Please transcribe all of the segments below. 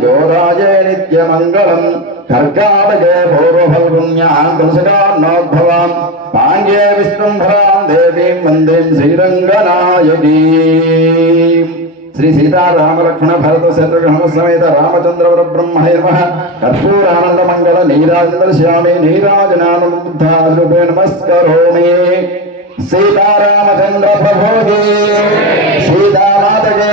గోరాయ నిత్యమంగళం కర్కాటకే పూర్వఫల్గుణ్యాం కంసకాన్నోద్భవాం పాంగే విశ్వంభరాం దేవీం వందేం శ్రీరంగనాయకీ శ్రీ సీతారామలక్ష్మణ భరత శత్రుఘ్న సమేత రామచంద్రవర బ్రహ్మణే కర్పూరానంద మంగళ సీతారామచంద్ర ప్రభోగే సీతామాతగే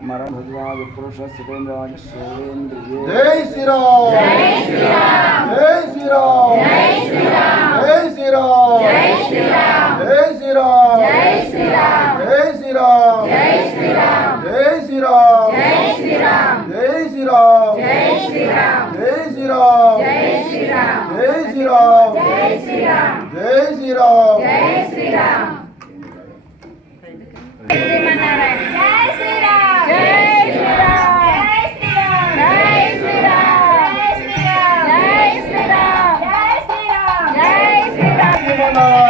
अमर भगवान पुरुष सिद्धेन्द्राज सुरेंद्र जय श्री राम जय श्री राम जय श्री राम जय श्री राम जय श्री राम जय श्री राम जय श्री राम जय श्री राम जय श्री राम जय श्री राम जय श्री राम जय श्री राम जय श्री राम जय श्री राम जय श्री राम जय श्री राम जय श्री राम जय श्री राम जय श्री राम Hello.